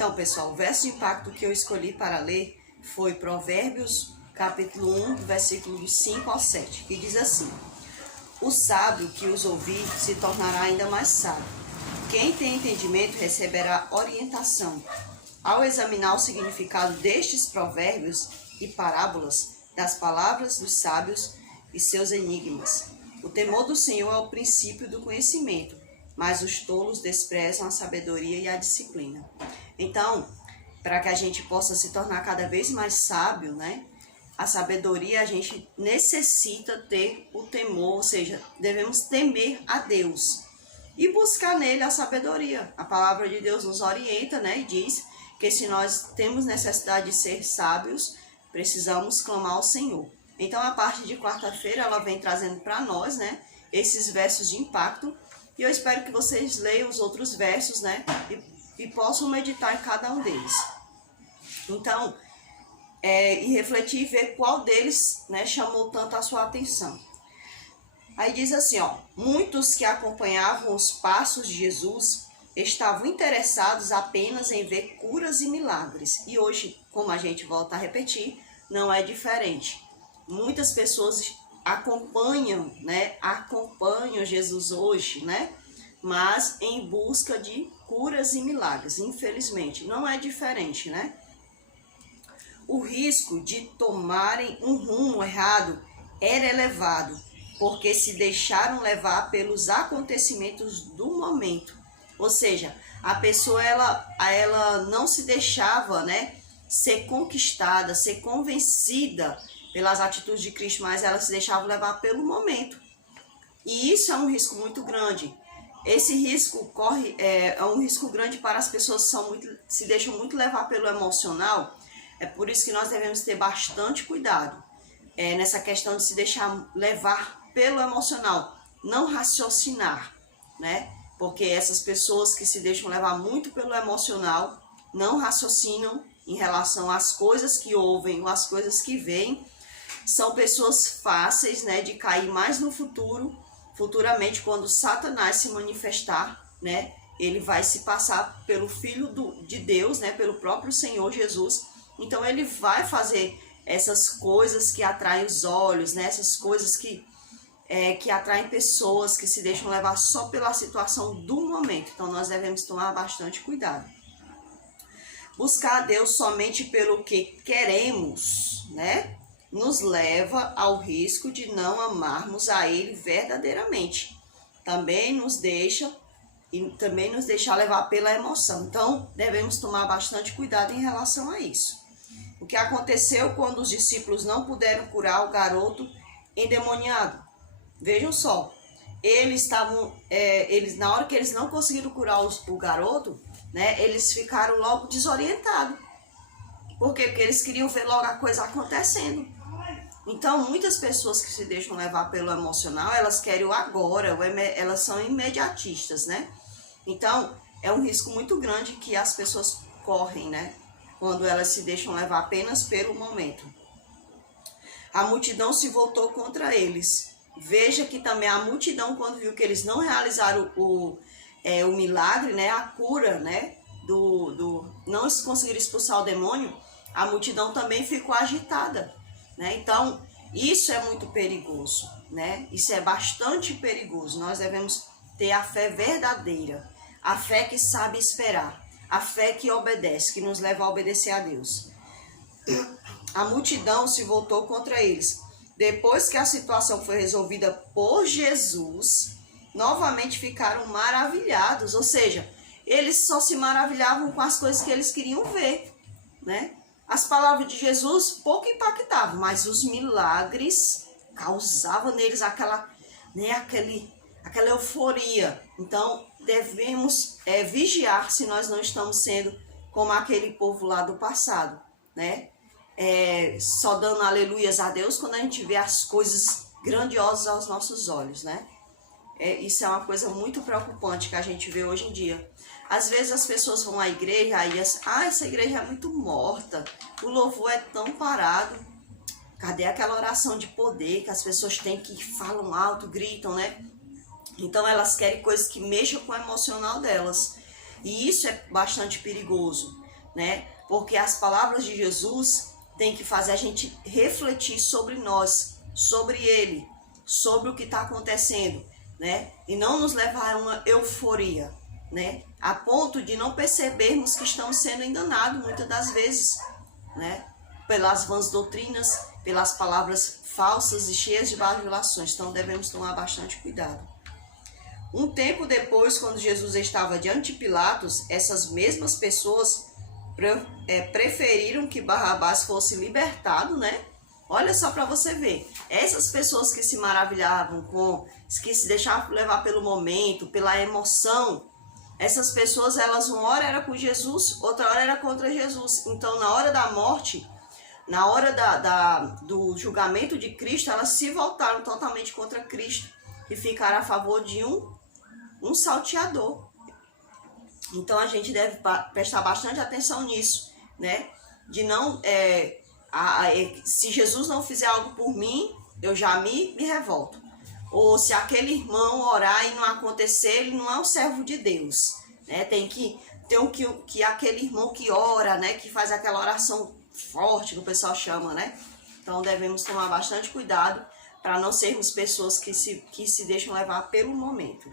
Então, pessoal, o verso de impacto que eu escolhi para ler foi Provérbios, capítulo 1, versículo do 5 ao 7, que diz assim: o sábio que os ouvir se tornará ainda mais sábio. Quem tem entendimento receberá orientação. Ao examinar o significado destes provérbios e parábolas, das palavras dos sábios e seus enigmas, o temor do Senhor é o princípio do conhecimento, mas os tolos desprezam a sabedoria e a disciplina. Então, para que a gente possa se tornar cada vez mais sábio, né? A sabedoria, a gente necessita ter o temor, ou seja, devemos temer a Deus e buscar nele a sabedoria. A palavra de Deus nos orienta, né? E diz que se nós temos necessidade de ser sábios, precisamos clamar ao Senhor. Então, a parte de quarta-feira, ela vem trazendo para nós, né? Esses versos de impacto. E eu espero que vocês leiam os outros versos, né? E possam meditar em cada um deles. Então, e refletir e ver qual deles, né, chamou tanto a sua atenção. Aí diz assim, ó: muitos que acompanhavam os passos de Jesus estavam interessados apenas em ver curas e milagres. E hoje, como a gente volta a repetir, não é diferente. Muitas pessoas acompanham Jesus hoje, né? Mas em busca de curas e milagres. Infelizmente, não é diferente, né? O risco de tomarem um rumo errado era elevado, porque se deixaram levar pelos acontecimentos do momento. Ou seja, a pessoa ela não se deixava, né, ser conquistada, ser convencida pelas atitudes de Cristo, mas ela se deixava levar pelo momento. E isso é um risco muito grande. Esse risco é um risco grande para as pessoas que se deixam muito levar pelo emocional. É por isso que nós devemos ter bastante cuidado nessa questão de se deixar levar pelo emocional, não raciocinar, né? Porque essas pessoas que se deixam levar muito pelo emocional não raciocinam em relação às coisas que ouvem ou às coisas que veem. São pessoas fáceis, né, de cair mais no futuramente, quando Satanás se manifestar, né? Ele vai se passar pelo Filho de Deus, né, pelo próprio Senhor Jesus. Então ele vai fazer essas coisas que atraem os olhos, né? Essas coisas que atraem pessoas que se deixam levar só pela situação do momento. Então nós devemos tomar bastante cuidado. Buscar a Deus somente pelo que queremos, né, nos leva ao risco de não amarmos a Ele verdadeiramente. Também nos deixa levar pela emoção. Então devemos tomar bastante cuidado em relação a isso. O que aconteceu quando os discípulos não puderam curar o garoto endemoniado? Vejam só, na hora que eles não conseguiram curar o garoto, né, eles ficaram logo desorientados. Por quê? Porque eles queriam ver logo a coisa acontecendo. Então, muitas pessoas que se deixam levar pelo emocional, elas querem o agora, elas são imediatistas, né? Então, é um risco muito grande que as pessoas correm, né? Quando elas se deixam levar apenas pelo momento. A multidão se voltou contra eles. Veja que também a multidão, quando viu que eles não realizaram o milagre, né, a cura, né, não conseguiram expulsar o demônio, a multidão também ficou agitada, né? Então, isso é muito perigoso, né? Isso é bastante perigoso. Nós devemos ter a fé verdadeira, a fé que sabe esperar, a fé que obedece, que nos leva a obedecer a Deus. A multidão se voltou contra eles. Depois que a situação foi resolvida por Jesus, novamente ficaram maravilhados. Ou seja, eles só se maravilhavam com as coisas que eles queriam ver, né? As palavras de Jesus pouco impactavam, mas os milagres causavam neles aquela euforia. Então, devemos vigiar se nós não estamos sendo como aquele povo lá do passado, né? Só dando aleluias a Deus quando a gente vê as coisas grandiosas aos nossos olhos, né? Isso é uma coisa muito preocupante que a gente vê hoje em dia. Às vezes as pessoas vão à igreja e essa igreja é muito morta, o louvor é tão parado. Cadê aquela oração de poder que as pessoas têm, que falam alto, gritam, né? Então elas querem coisas que mexam com o emocional delas. E isso é bastante perigoso. né? Porque as palavras de Jesus têm que fazer a gente refletir sobre nós, sobre Ele, sobre o que está acontecendo, né? E não nos levar a uma euforia, né? A ponto de não percebermos que estamos sendo enganados muitas das vezes, né? Pelas vãs doutrinas, pelas palavras falsas e cheias de bajulações. Então devemos tomar bastante cuidado. Um tempo depois, quando Jesus estava diante de Pilatos, essas mesmas pessoas preferiram que Barrabás fosse libertado, né? Olha só para você ver. Essas pessoas que se maravilhavam que se deixavam levar pelo momento, pela emoção, essas pessoas, elas uma hora era com Jesus, outra hora era contra Jesus. Então, na hora da morte, na hora do julgamento de Cristo, elas se voltaram totalmente contra Cristo e ficaram a favor de um salteador. Então a gente deve prestar bastante atenção nisso, né? De não, se Jesus não fizer algo por mim, eu já me revolto. Ou se aquele irmão orar e não acontecer, ele não é um servo de Deus, né? Tem que ter aquele irmão que ora, né? Que faz aquela oração forte que o pessoal chama, né? Então devemos tomar bastante cuidado para não sermos pessoas que se deixam levar pelo momento.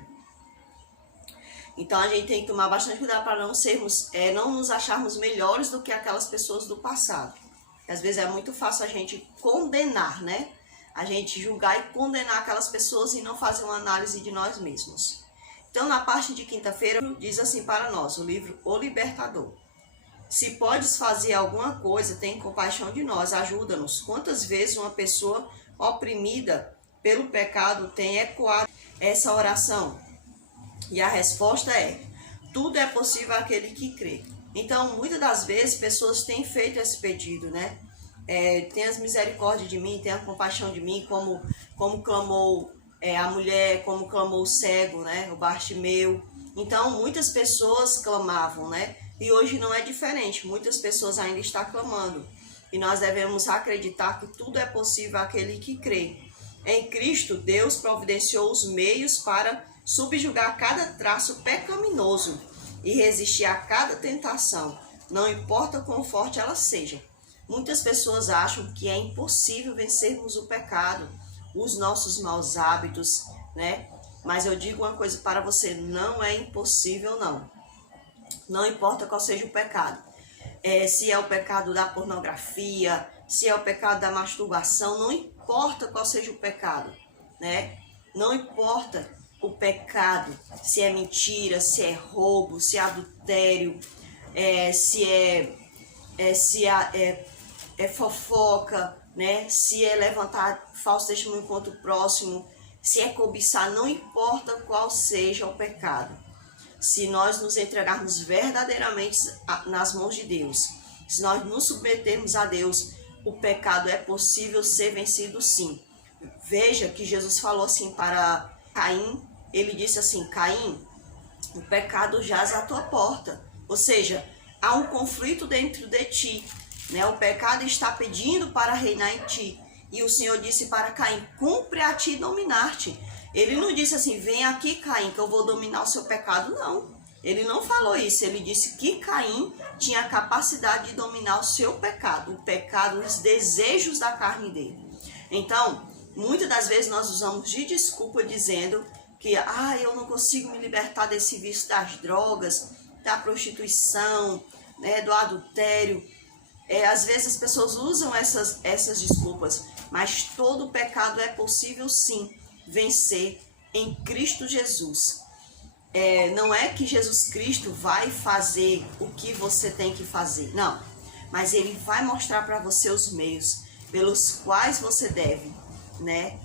Então a gente tem que tomar bastante cuidado para não nos acharmos melhores do que aquelas pessoas do passado. Às vezes é muito fácil a gente condenar, né? A gente julgar e condenar aquelas pessoas e não fazer uma análise de nós mesmos. Então na parte de quinta-feira diz assim para nós, o livro O Libertador. Se podes fazer alguma coisa, tem compaixão de nós, ajuda-nos. Quantas vezes uma pessoa oprimida pelo pecado tem ecoado essa oração? E a resposta é: tudo é possível àquele que crê. Então, muitas das vezes, pessoas têm feito esse pedido, né? Tenha misericórdia de mim, tenha compaixão de mim, como clamou a mulher, como clamou o cego, né? O Bartimeu. Então, muitas pessoas clamavam, né? E hoje não é diferente, muitas pessoas ainda estão clamando. E nós devemos acreditar que tudo é possível àquele que crê. Em Cristo, Deus providenciou os meios para subjugar cada traço pecaminoso e resistir a cada tentação, não importa quão forte ela seja. Muitas pessoas acham que é impossível vencermos o pecado, os nossos maus hábitos, né? Mas eu digo uma coisa para você, não é impossível não. Não importa qual seja o pecado. Se é o pecado da pornografia, se é o pecado da masturbação, não importa qual seja o pecado, né? Não importa o pecado, se é mentira, se é roubo, se é adultério, se é fofoca, né? Se é levantar falso testemunho contra o próximo, se é cobiçar, não importa qual seja o pecado. Se nós nos entregarmos verdadeiramente nas mãos de Deus, se nós nos submetermos a Deus, o pecado é possível ser vencido sim. Veja que Jesus falou assim para Caim, ele disse assim: Caim, o pecado jaz à tua porta. Ou seja, há um conflito dentro de ti, né? O pecado está pedindo para reinar em ti. E o Senhor disse para Caim: cumpre a ti dominar-te. Ele não disse assim: vem aqui, Caim, que eu vou dominar o seu pecado. Não, ele não falou isso. Ele disse que Caim tinha a capacidade de dominar o seu pecado, o pecado, os desejos da carne dele. Então, muitas das vezes nós usamos de desculpa dizendo que eu não consigo me libertar desse vício das drogas, da prostituição, né, do adultério. Às vezes as pessoas usam essas desculpas, mas todo pecado é possível sim vencer em Cristo Jesus. Não é que Jesus Cristo vai fazer o que você tem que fazer, não. Mas Ele vai mostrar para você os meios pelos quais você deve, né?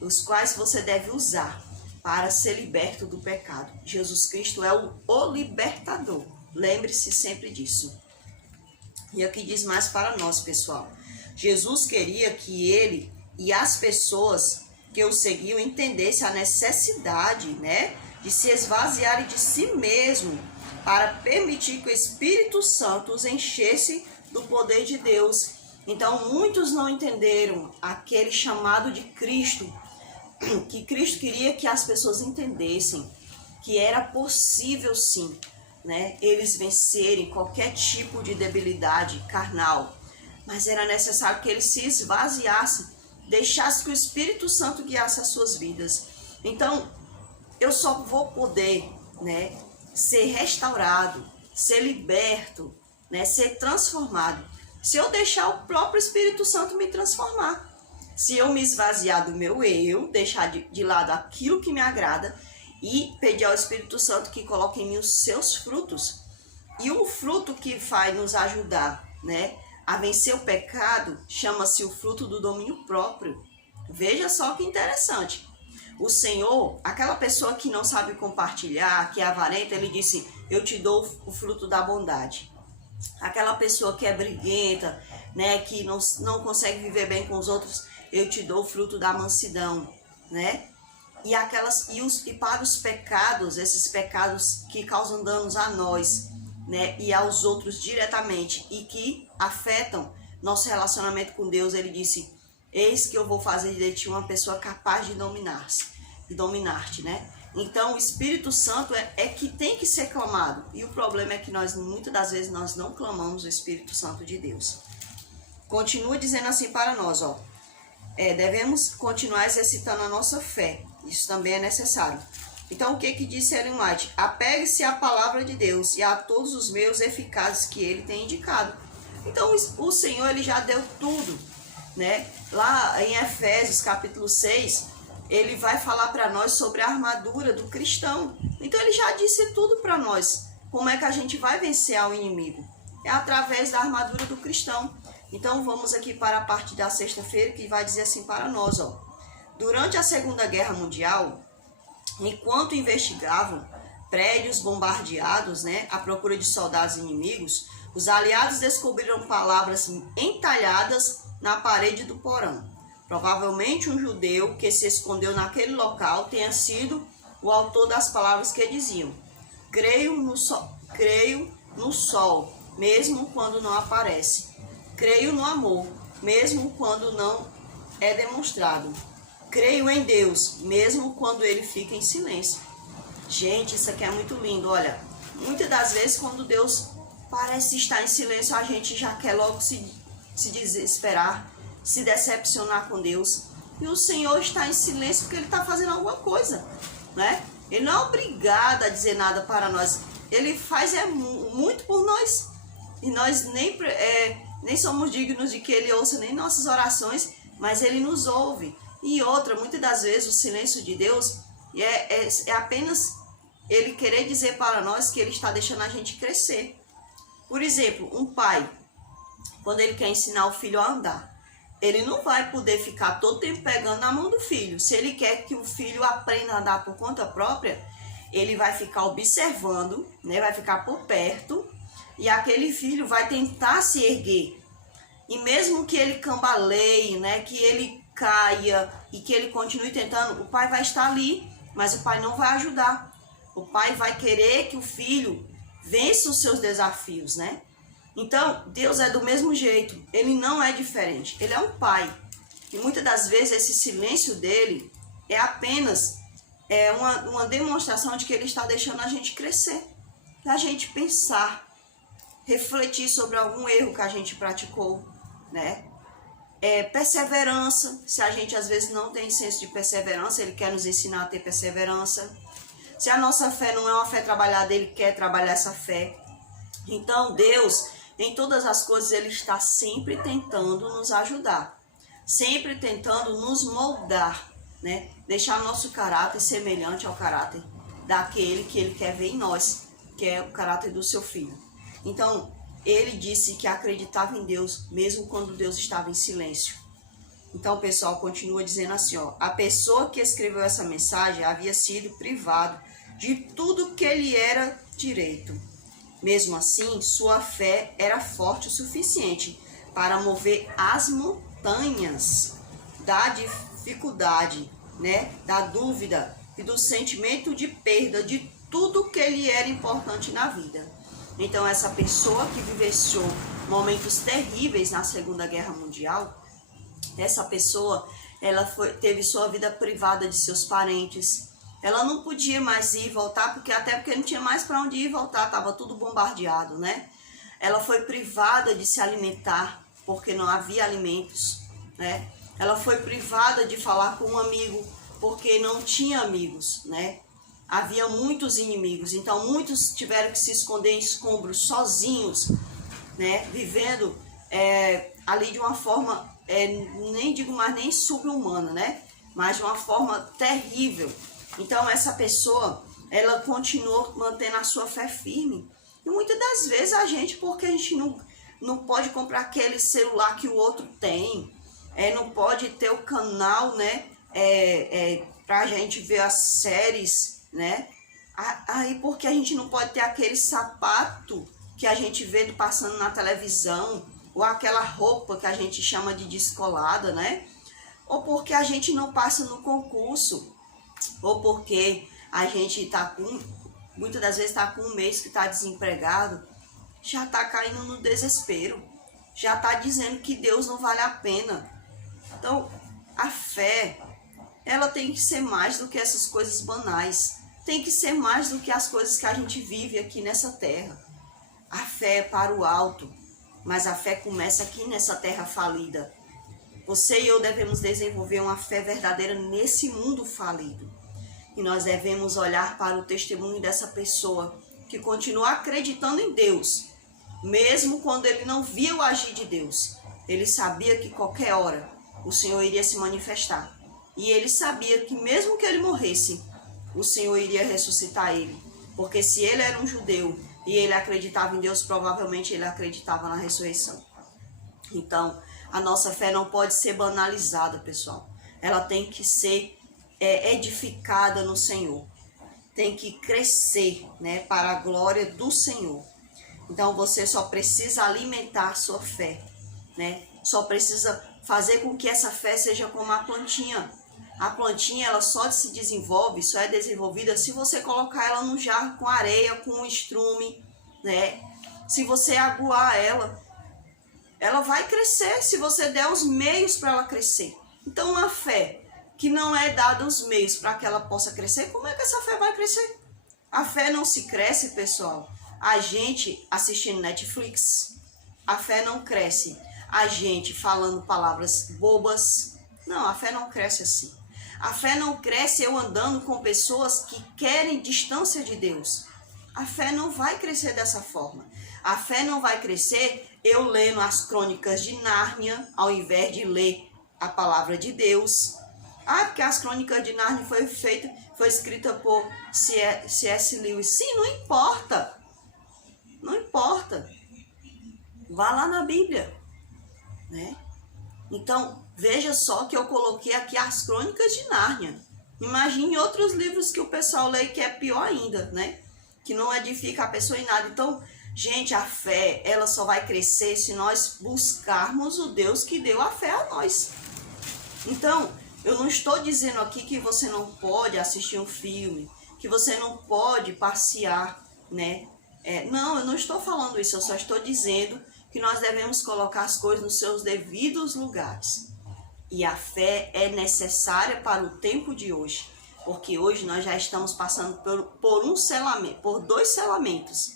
Os quais você deve usar para ser liberto do pecado. Jesus Cristo é o libertador. Lembre-se sempre disso. E aqui diz mais para nós, pessoal. Jesus queria que ele e as pessoas que o seguiam entendessem a necessidade, né, de se esvaziarem de si mesmo para permitir que o Espírito Santo os enchesse do poder de Deus. Então, muitos não entenderam aquele chamado de Cristo, que Cristo queria que as pessoas entendessem que era possível sim né, eles vencerem qualquer tipo de debilidade carnal, mas era necessário que eles se esvaziassem, deixassem que o Espírito Santo guiasse as suas vidas. Então, eu só vou poder, né, ser restaurado, ser liberto, né, ser transformado, se eu deixar o próprio Espírito Santo me transformar. Se eu me esvaziar do meu eu, deixar de lado aquilo que me agrada e pedir ao Espírito Santo que coloque em mim os seus frutos. E o fruto que vai nos ajudar, né, a vencer o pecado chama-se o fruto do domínio próprio. Veja só que interessante. O Senhor, aquela pessoa que não sabe compartilhar, que é avarenta, ele disse, eu te dou o fruto da bondade. Aquela pessoa que é briguenta, né, que não consegue viver bem com os outros, eu te dou o fruto da mansidão, né? E para os pecados, esses pecados que causam danos a nós, né, e aos outros diretamente e que afetam nosso relacionamento com Deus, ele disse, eis que eu vou fazer de ti uma pessoa capaz de dominar-te, né? Então o Espírito Santo é que tem que ser clamado. E o problema é que muitas das vezes nós não clamamos o Espírito Santo de Deus. Continua dizendo assim para nós, ó. Devemos continuar exercitando a nossa fé. Isso também é necessário. Então o que disse Ellen White? Apegue-se à palavra de Deus e a todos os meios eficazes que ele tem indicado. Então o Senhor, ele já deu tudo, né? Lá em Efésios capítulo 6, ele vai falar para nós sobre a armadura do cristão. Então ele já disse tudo para nós. Como é que a gente vai vencer ao inimigo? É através da armadura do cristão. Então vamos aqui para a parte da sexta-feira que vai dizer assim para nós, ó. Durante a Segunda Guerra Mundial, enquanto investigavam prédios bombardeados, né, à procura de soldados inimigos, os aliados descobriram palavras entalhadas na parede do porão. Provavelmente um judeu que se escondeu naquele local tenha sido o autor das palavras que diziam: creio no sol, mesmo quando não aparece. Creio no amor, mesmo quando não é demonstrado. Creio em Deus, mesmo quando ele fica em silêncio. Gente, isso aqui é muito lindo. Olha, muitas das vezes quando Deus parece estar em silêncio, a gente já quer logo se desesperar, se decepcionar com Deus. E o Senhor está em silêncio porque ele está fazendo alguma coisa, né? Ele não é obrigado a dizer nada para nós. Ele faz muito por nós. E nós nem somos dignos de que ele ouça nem nossas orações, mas ele nos ouve. E outra, muitas das vezes o silêncio de Deus é apenas ele querer dizer para nós que ele está deixando a gente crescer. Por exemplo, um pai, quando ele quer ensinar o filho a andar, ele não vai poder ficar todo tempo pegando na mão do filho. Se ele quer que o filho aprenda a andar por conta própria, ele vai ficar observando, né, vai ficar por perto, e aquele filho vai tentar se erguer. E mesmo que ele cambaleie, né, que ele caia e que ele continue tentando, o pai vai estar ali, mas o pai não vai ajudar. O pai vai querer que o filho vença os seus desafios, né? Então, Deus é do mesmo jeito, ele não é diferente, ele é um pai. E muitas das vezes esse silêncio dele é apenas uma demonstração de que ele está deixando a gente crescer, a gente pensar, refletir sobre algum erro que a gente praticou, né? Perseverança, se a gente às vezes não tem senso de perseverança, ele quer nos ensinar a ter perseverança. Se a nossa fé não é uma fé trabalhada, ele quer trabalhar essa fé. Então Deus, em todas as coisas, ele está sempre tentando nos ajudar, sempre tentando nos moldar, né? Deixar nosso caráter semelhante ao caráter daquele que ele quer ver em nós, que é o caráter do seu filho. Então, ele disse que acreditava em Deus, mesmo quando Deus estava em silêncio. Então, o pessoal continua dizendo assim, ó, a pessoa que escreveu essa mensagem havia sido privado de tudo que lhe era direito. Mesmo assim, sua fé era forte o suficiente para mover as montanhas da dificuldade, né, da dúvida e do sentimento de perda de tudo que lhe era importante na vida. Então, essa pessoa que vivenciou momentos terríveis na Segunda Guerra Mundial, essa pessoa, ela teve sua vida privada de seus parentes, ela não podia mais ir e voltar, até porque não tinha mais para onde ir e voltar, estava tudo bombardeado, né? Ela foi privada de se alimentar, porque não havia alimentos, né? Ela foi privada de falar com um amigo, porque não tinha amigos, né? Havia muitos inimigos, então muitos tiveram que se esconder em escombros sozinhos, né? Vivendo ali de uma forma, nem digo mais nem subhumana, né? Mas de uma forma terrível. Então essa pessoa, ela continuou mantendo a sua fé firme. E muitas das vezes a gente, porque a gente não pode comprar aquele celular que o outro tem, não pode ter o canal, né? Pra gente ver as séries, né? Aí porque a gente não pode ter aquele sapato que a gente vê passando na televisão, ou aquela roupa que a gente chama de descolada, né? Ou porque a gente não passa no concurso, ou porque a gente muitas das vezes está com um mês que está desempregado, já está caindo no desespero, já está dizendo que Deus não vale a pena. Então, a fé, ela tem que ser mais do que essas coisas banais, tem que ser mais do que as coisas que a gente vive aqui nessa terra. A fé é para o alto, mas a fé começa aqui nessa terra falida. Você e eu devemos desenvolver uma fé verdadeira nesse mundo falido. E nós devemos olhar para o testemunho dessa pessoa que continua acreditando em Deus, mesmo quando ele não via o agir de Deus. Ele sabia que qualquer hora o Senhor iria se manifestar. E ele sabia que mesmo que ele morresse, o Senhor iria ressuscitar ele. Porque se ele era um judeu e ele acreditava em Deus, provavelmente ele acreditava na ressurreição. Então, a nossa fé não pode ser banalizada, pessoal. Ela tem que ser edificada no Senhor. Tem que crescer, né, para a glória do Senhor. Então, você só precisa alimentar a sua fé, né? Só precisa fazer com que essa fé seja como a plantinha. A plantinha, ela só se desenvolve, só é desenvolvida se você colocar ela num jarro com areia, com um estrume, né? Se você aguar ela vai crescer se você der os meios para ela crescer. Então, a fé que não é dada os meios para que ela possa crescer, como é que essa fé vai crescer? A fé não se cresce, pessoal, a gente assistindo Netflix. A fé não cresce a gente falando palavras bobas. Não, a fé não cresce assim. A fé não cresce eu andando com pessoas que querem distância de Deus. A fé não vai crescer dessa forma. A fé não vai crescer eu lendo as crônicas de Nárnia, ao invés de ler a palavra de Deus. Porque as crônicas de Nárnia foi escrita por C.S. Lewis. Sim, não importa. Não importa. Vá lá na Bíblia, né? Então, veja só que eu coloquei aqui as crônicas de Nárnia. Imagine outros livros que o pessoal lê que é pior ainda, né? Que não edifica a pessoa em nada. Então, gente, a fé, ela só vai crescer se nós buscarmos o Deus que deu a fé a nós. Então, eu não estou dizendo aqui que você não pode assistir um filme, que você não pode passear, né? Não, eu não estou falando isso, eu só estou dizendo que nós devemos colocar as coisas nos seus devidos lugares. E a fé é necessária para o tempo de hoje, porque hoje nós já estamos passando por dois selamentos.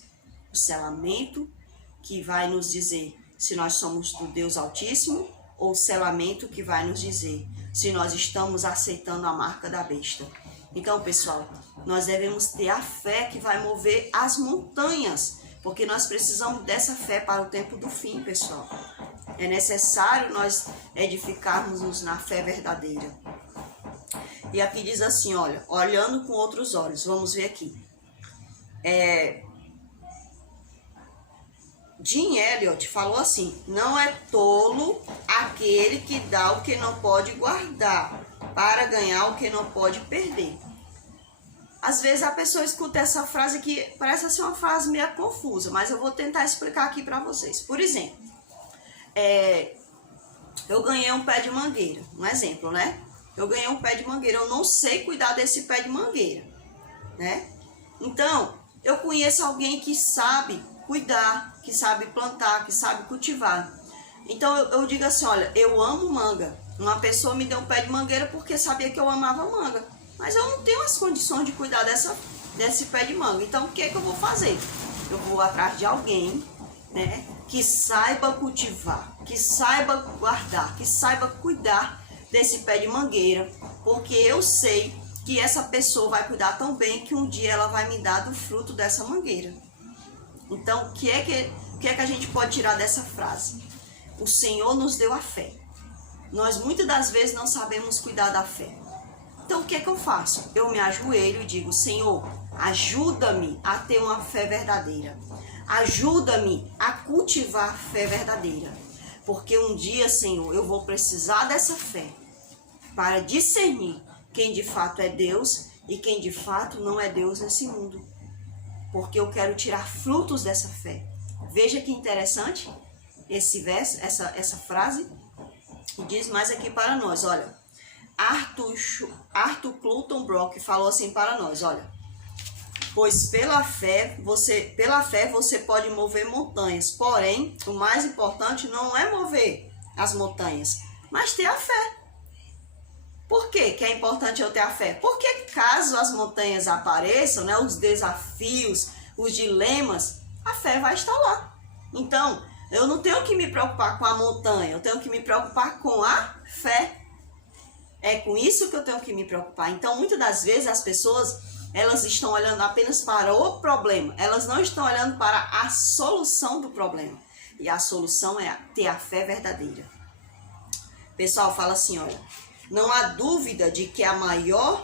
O selamento que vai nos dizer se nós somos do Deus Altíssimo, ou o selamento que vai nos dizer se nós estamos aceitando a marca da besta. Então, pessoal, nós devemos ter a fé que vai mover as montanhas, porque nós precisamos dessa fé para o tempo do fim, pessoal. É necessário nós edificarmos-nos na fé verdadeira. E aqui diz assim, olha, olhando com outros olhos, vamos ver aqui. Jim Elliot falou assim, não é tolo aquele que dá o que não pode guardar, para ganhar o que não pode perder. Às vezes a pessoa escuta essa frase que parece ser uma frase meio confusa, mas eu vou tentar explicar aqui para vocês. Por exemplo, eu ganhei um pé de mangueira, um exemplo, né? Eu ganhei um pé de mangueira, eu não sei cuidar desse pé de mangueira, né? Então, eu conheço alguém que sabe cuidar, que sabe plantar, que sabe cultivar. Então, eu digo assim, olha, eu amo manga. Uma pessoa me deu um pé de mangueira porque sabia que eu amava manga. mas eu não tenho as condições de cuidar desse pé de manga. Então, o que é que eu vou fazer? Eu vou atrás de alguém, né, que saiba cultivar, que saiba guardar, que saiba cuidar desse pé de mangueira, porque eu sei que essa pessoa vai cuidar tão bem que um dia ela vai me dar do fruto dessa mangueira. Então, o que é que a gente pode tirar dessa frase? O Senhor nos deu a fé. Nós muitas das vezes não sabemos cuidar da fé. Então, o que é que eu faço? Eu me ajoelho e digo: Senhor, ajuda-me a ter uma fé verdadeira. Ajuda-me a cultivar a fé verdadeira. Porque um dia, Senhor, eu vou precisar dessa fé para discernir quem de fato é Deus e quem de fato não é Deus nesse mundo. Porque eu quero tirar frutos dessa fé. Veja que interessante esse verso, essa frase. E diz mais aqui para nós, olha. Arthur Clutton Brock falou assim para nós, olha. Pois pela fé você pode mover montanhas. Porém, o mais importante não é mover as montanhas, mas ter a fé. Por que é importante eu ter a fé? Porque caso as montanhas apareçam, né, os desafios, os dilemas, a fé vai estar lá. Então, eu não tenho que me preocupar com a montanha, eu tenho que me preocupar com a fé. É com isso que eu tenho que me preocupar. Então, muitas das vezes as pessoas, elas estão olhando apenas para o problema. Elas não estão olhando para a solução do problema. E a solução é ter a fé verdadeira. O pessoal fala assim, olha, não há dúvida de que a maioria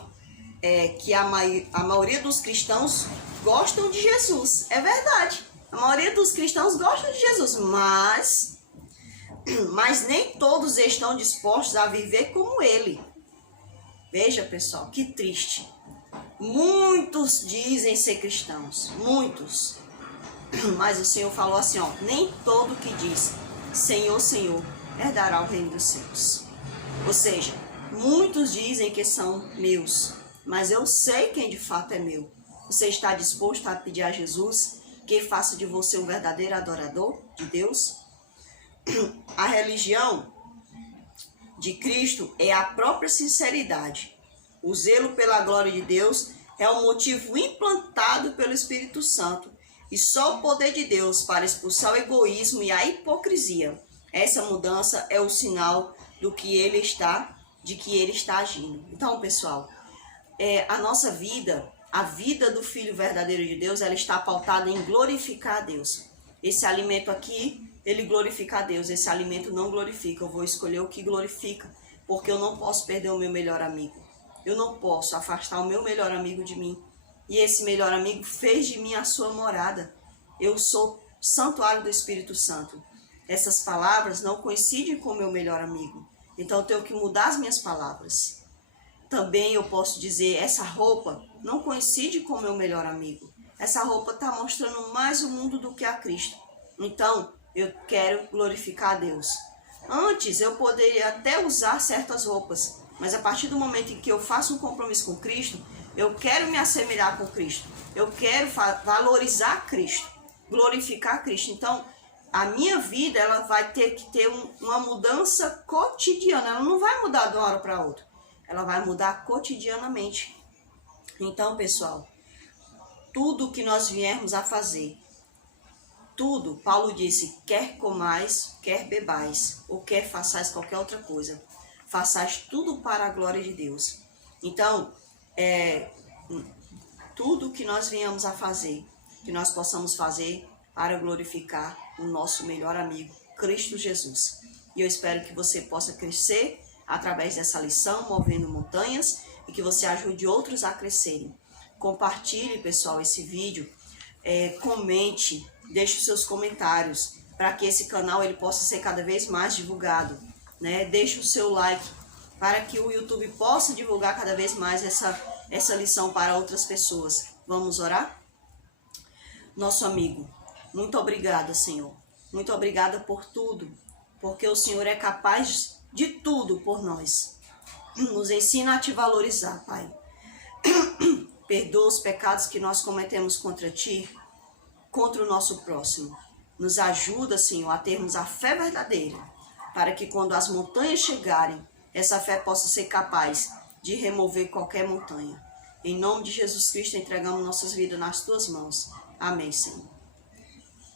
dos cristãos gostam de Jesus. É verdade. A maioria dos cristãos gostam de Jesus, mas nem todos estão dispostos a viver como ele. Veja, pessoal, que triste. Muitos dizem ser cristãos, muitos. Mas o Senhor falou assim, ó, nem todo que diz Senhor, Senhor, herdará o reino dos céus. Ou seja, muitos dizem que são meus, mas eu sei quem de fato é meu. Você está disposto a pedir a Jesus que faça de você um verdadeiro adorador de Deus? A religião de Cristo é a própria sinceridade. O zelo pela glória de Deus é um motivo implantado pelo Espírito Santo e só o poder de Deus para expulsar o egoísmo e a hipocrisia. Essa mudança é o sinal de que ele está agindo. Então, pessoal, a nossa vida, a vida do Filho verdadeiro de Deus, ela está pautada em glorificar a Deus. Esse alimento aqui, ele glorifica a Deus. Esse alimento não glorifica. Eu vou escolher o que glorifica, porque eu não posso perder o meu melhor amigo. Eu não posso afastar o meu melhor amigo de mim. E esse melhor amigo fez de mim a sua morada. Eu sou santuário do Espírito Santo. Essas palavras não coincidem com o meu melhor amigo. Então eu tenho que mudar as minhas palavras. Também eu posso dizer, essa roupa não coincide com o meu melhor amigo. Essa roupa está mostrando mais o mundo do que a Cristo. Então, eu quero glorificar a Deus. Antes, eu poderia até usar certas roupas, mas a partir do momento em que eu faço um compromisso com Cristo, eu quero me assemelhar com Cristo. Eu quero valorizar Cristo, glorificar Cristo. Então, a minha vida, ela vai ter que ter uma mudança cotidiana. Ela não vai mudar de uma hora para outra. Ela vai mudar cotidianamente. Então, pessoal, tudo que nós viermos a fazer, tudo, Paulo disse, quer comais, quer bebais, ou quer façais qualquer outra coisa, façais tudo para a glória de Deus. Então, tudo que nós venhamos a fazer, que nós possamos fazer para glorificar o nosso melhor amigo, Cristo Jesus. E eu espero que você possa crescer através dessa lição, movendo montanhas, e que você ajude outros a crescerem. Compartilhe, pessoal, esse vídeo, comente, deixe os seus comentários, para que esse canal ele possa ser cada vez mais divulgado, né? Deixe o seu like, para que o YouTube possa divulgar cada vez mais essa lição para outras pessoas. Vamos orar? Nosso amigo, muito obrigada, Senhor. Muito obrigada por tudo, porque o Senhor é capaz de tudo por nós. Nos ensina a te valorizar, Pai. Perdoa os pecados que nós cometemos contra Ti, contra o nosso próximo. Nos ajuda, Senhor, a termos a fé verdadeira, para que quando as montanhas chegarem, essa fé possa ser capaz de remover qualquer montanha. Em nome de Jesus Cristo, entregamos nossas vidas nas tuas mãos. Amém, Senhor.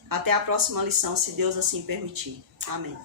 Até a próxima lição, se Deus assim permitir. Amém.